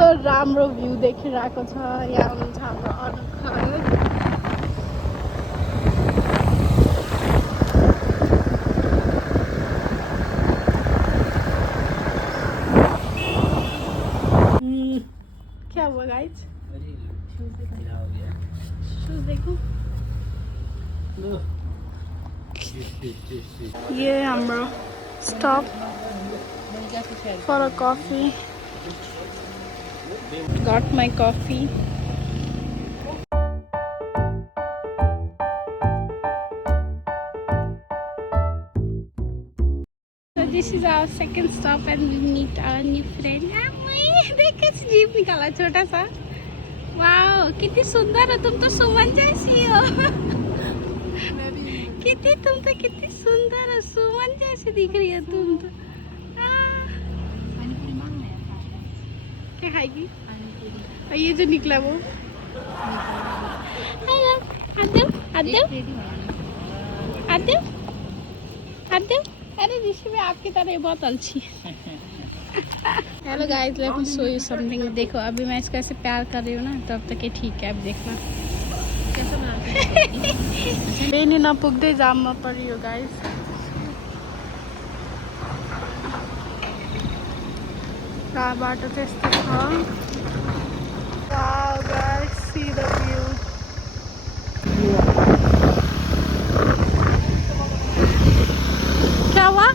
कस्तो राम्रो भ्यू देखिरहेको छ। यहाँ हुन्छ हाम्रो अरू घर। क्या हुआ गाइस? शूज देखो। ये हाम्रो stop for a coffee. Got my coffee. So this is our second stop and we meet our new friend. देख जीप निकाला छोटा सा। वाओ कितनी सुंदर हो तुम तो, सुमन जैसी हो। कितनी सुंदर हो, सुमन जैसी दिख रही है तुम तो। क्या खाएगी? और ये जो निकला वो अरे ऋषि में आपकी तरह बहुत अलसी है। Hello guys, let me show you something. देखो अभी मैं इसको ऐसे प्यार कर रही हूँ ना, तब तक ये ठीक है। अब देखना बेनी नपुग्दै जाममा परियो गाइस। बाटो चाहिँ यस्तो छ। Wow guys, see the view. क्या हुआ?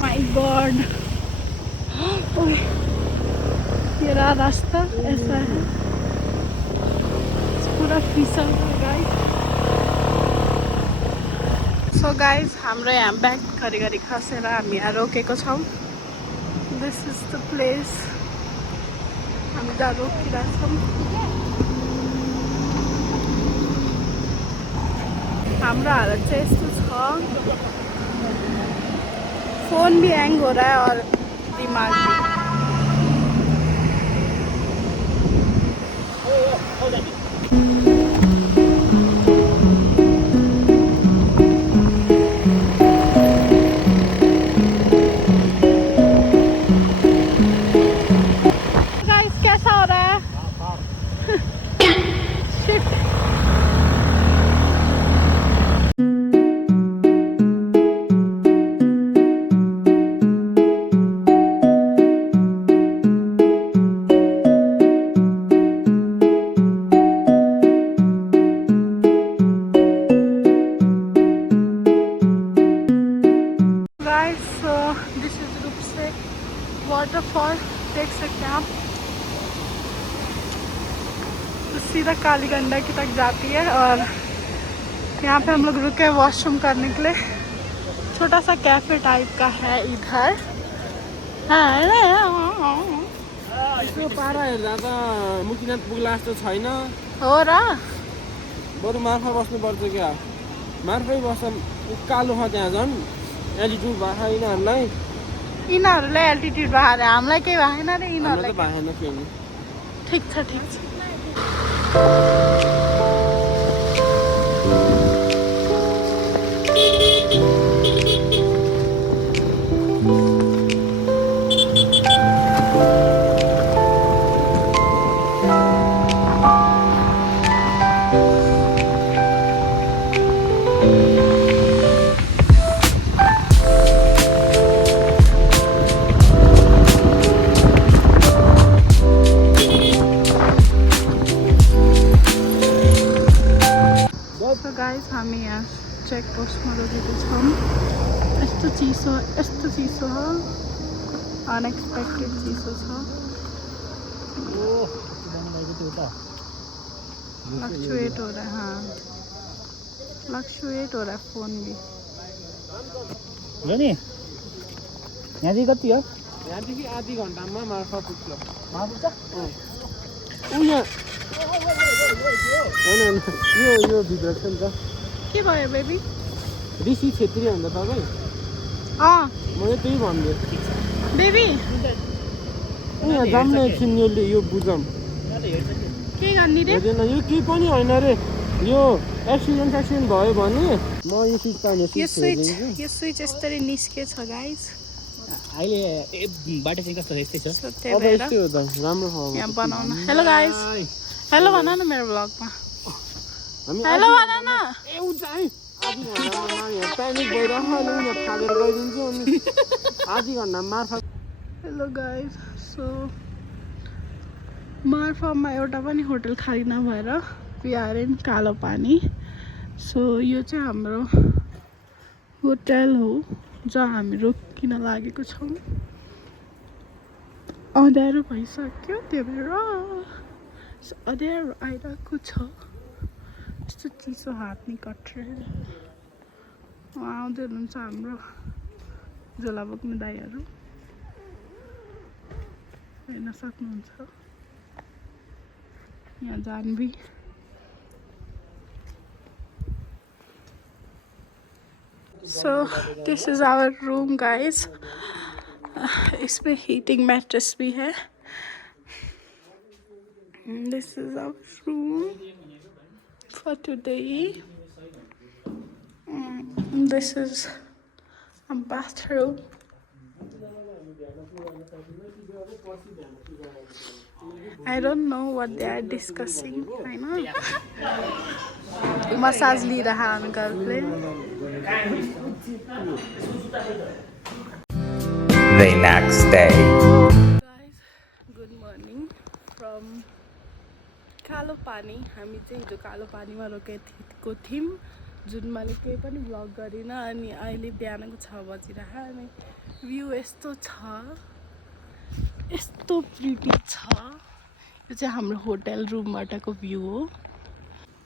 माय गॉड, ये रहा रास्ता ऐसा है, पूरा फिसल गाइस। सो गाइस हाम्रो यहाँ ब्याक घरिघरि खसेर हामी यहाँ रोकेको छौँ। दिस इज द प्लेस हामी जहाँ रोकिरहेछौँ। हाम्रो हालत चाहिँ यस्तो छ, फोन भी हैंग हो रहा है और दिमाग भी। गाइस कैसा हो रहा है? शिट। दिस इज रूप से वाटरफॉल देख सकते हैं आप। तो सीधा काली गंडकी तक जाती है और यहाँ पे हम लोग रुके वॉशरूम करने के लिए। छोटा सा कैफे टाइप का है इधर। पारा हेर्दा त मुक्तिनाथ पुग्ला जस्तो छैन हो र, बरु मार्फा बस्नुपर्छ क्या। मार्फै बस्छ उकालो छ त्यहाँ झन् एल्टिट्युड भएको यिनीहरूलाई। यिनीहरूलाई एल्टिट्युड भएको अरे हामीलाई केही भएन रे, यिनीहरूलाई भएन फेरि। ठिक छ ठिक छ। गाइस हामी यहाँ चेक पोस्टमा रोकेको छौँ। यस्तो चिसो हो, अनएक्सपेक्टेड चिसो छ। फ्लक्चुएट हो रहा है, हाँ फ्लक्चुएट हो रहा है फोन भी। यहाँदेखि कति हो? यहाँदेखि आधी घन्टामा मार्फा पुग्छ। यो भित्र छ नि त। के भयो बेबी? ऋषि छेत्री भन्दा तपाईँ? मैले त्यही भन्दै बेबी यहाँ जाम एकछिन यो बुझौँ के गर्ने रे? यो केही पनि होइन रे, यो एक्सिडेन्ट भयो भने म यो स्विच पाउने यो स्विच स्विच यसरी निस्केछ गाइज अहिले बाटो चाहिँ कस्तो यस्तै छ सो त्यही भएर यस्तै हो त राम्रो छ अब यहाँ बनाउन हेलो गाइज हेलो भन न मेरो ब्लगमा हामी हेलो भन न एउटा है आधी घन्टामा यहाँ प्यानिक भइरहेको अहिले उनीहरू थालेर गइदिन्छु अनि आधी घन्टा मार्फत हेलो गाइज सो मार्फमा एउटा पनि होटल खाली नभएर वी आर इन कालो पानी सो यो चाहिँ हाम्रो होटल हो जहाँ हामी रोकिन लागेको छौँ अँध्यारो भइसक्यो त्यही भएर अँध्यारो आइरहेको छ यस्तो चिसो हात नि कट्रेर आउँदै हुनुहुन्छ हाम्रो झोला बोक्ने दाइहरू हेर्न सक्नुहुन्छ यहाँ Jahnavi So this is our room guys इसमें हीटिंग मैट्रेस भी है this is our room for today this is a bathroom I don't know what they are discussing I know massage लिइरहा अङ्कलले The next day. Guys, good morning from कालो पानी हामी चाहिँ हिजो कालो पानीमा रोकेको थियौँ जुन मैले केही पनि भ्लग गरिनँ अनि अहिले बिहानको 6 बजिरह अनि भ्यू यस्तो छ यस्तो प्रिटी छ यो चाहिँ हाम्रो होटल रुमबाटको भ्यू हो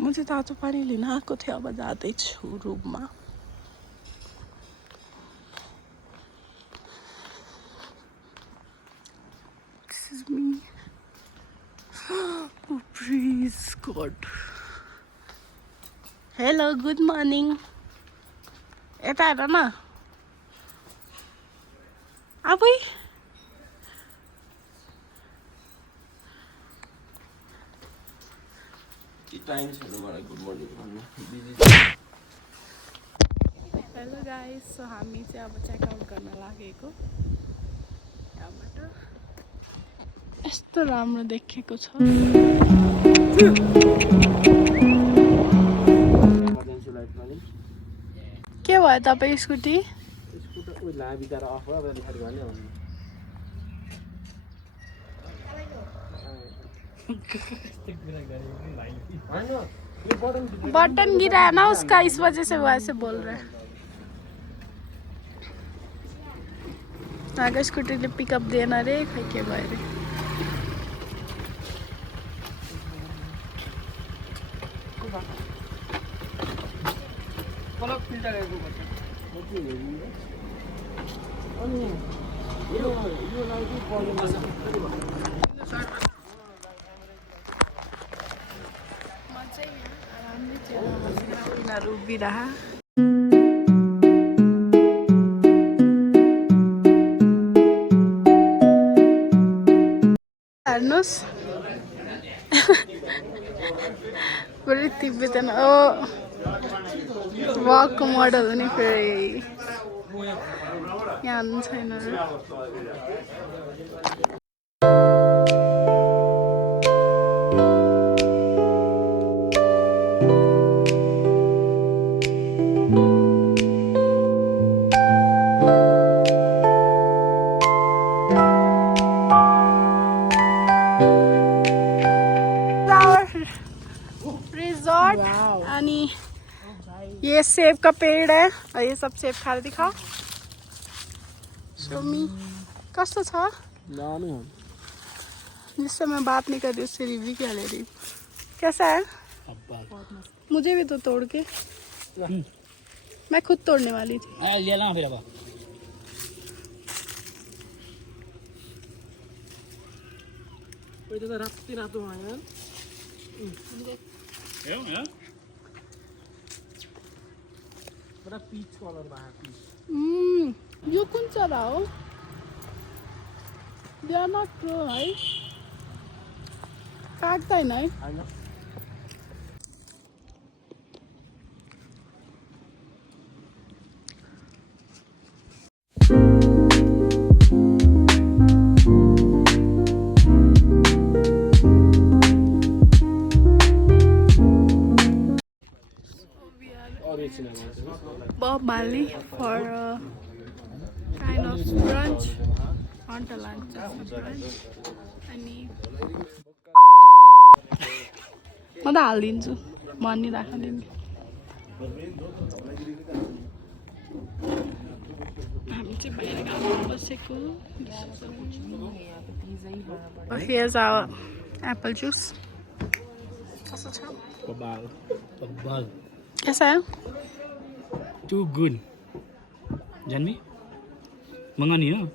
म चाहिँ तातो पानी लिन आएको थिएँ अब जाँदैछु रुममा This is me. Oh, praise God. Hello, good morning. यता हेर न आबै हेलो गाइस सो हामी चाहिँ अब चेकआउट गर्न लागेको यहाँबाट यस्तो राम्रो देखेको छ के भयो तपाईँ स्कुटी बटन गिराया ना उसका इस वजह से वो ऐसे बोल रहा है आगे स्कूटी पिकअप देना रे खै के भयो रे उभिरह हेर्नुहोस् पुरै तिब्बतन ओ वाकको मोडल हो नि फेरि यहाँ हाल्नु छैन अनि ये सेब का पेड़ है और ये सब सेब खा रहे दिखाओ शोमी कस्तो छ जिससे मैं बात नहीं कर रही उससे रिव्यू क्या ले रही कैसा है मुझे भी तो तोड़ के मैं खुद तोड़ने वाली थी ले ला फिर अब कोही त रातो रातो भयो पुरा पिच कलर भएको यो कुन चरा हो दे आर नट प्रो है काट्दैन है kind of brunch onto lunch brunch अनि म त हालिदिन्छु मनी राख्नु हामी चाहिँ बाहिर गाउँमा बसेको Here's our apple juice. कस्तो छ Babal. Babal. कैसा है Too good. Janvi? Mangani हो?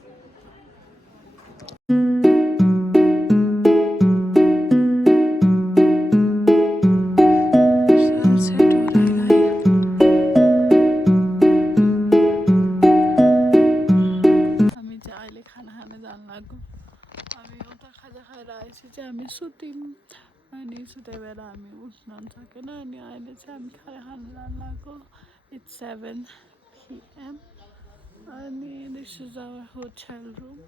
हामी सुत्यौँ अनि सुते बेर हामी उठ्न सकेन अनि अहिले चाहिँ हामी खाना खान जान लाग्यो It's 7 PM अनि this is our hotel room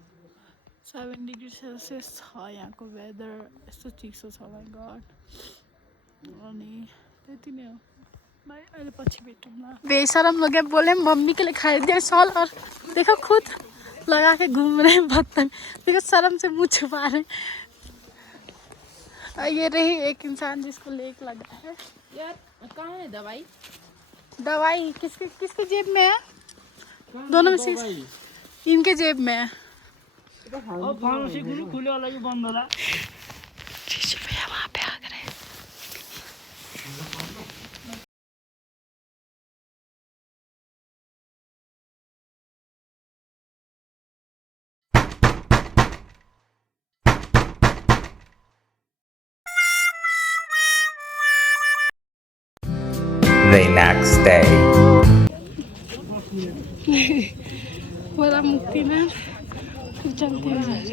7 degree Celsius छ यहाँको वेदर यस्तो चिसो छ my god अनि त्यति नै हो बाई अहिले पछि भेटौँला बेशरम लोग बोले मम्मी के लिए खाए दिया सॉल और देखो खुद लगा के घूम रहे हैं बर्तन देखो शर्म से मुँह छुपा रहे ये रही एक इंसान जिसको लेक लगा है यार कहाँ है दवाई दवाई किसके किसके जेब में है दोनों में से इनके जेब में है अब फार्मेसी खुले वाला भी बंद होला भैया वहाँ पे आ गए The next day. बड़ा मुक्ति में चलते हैं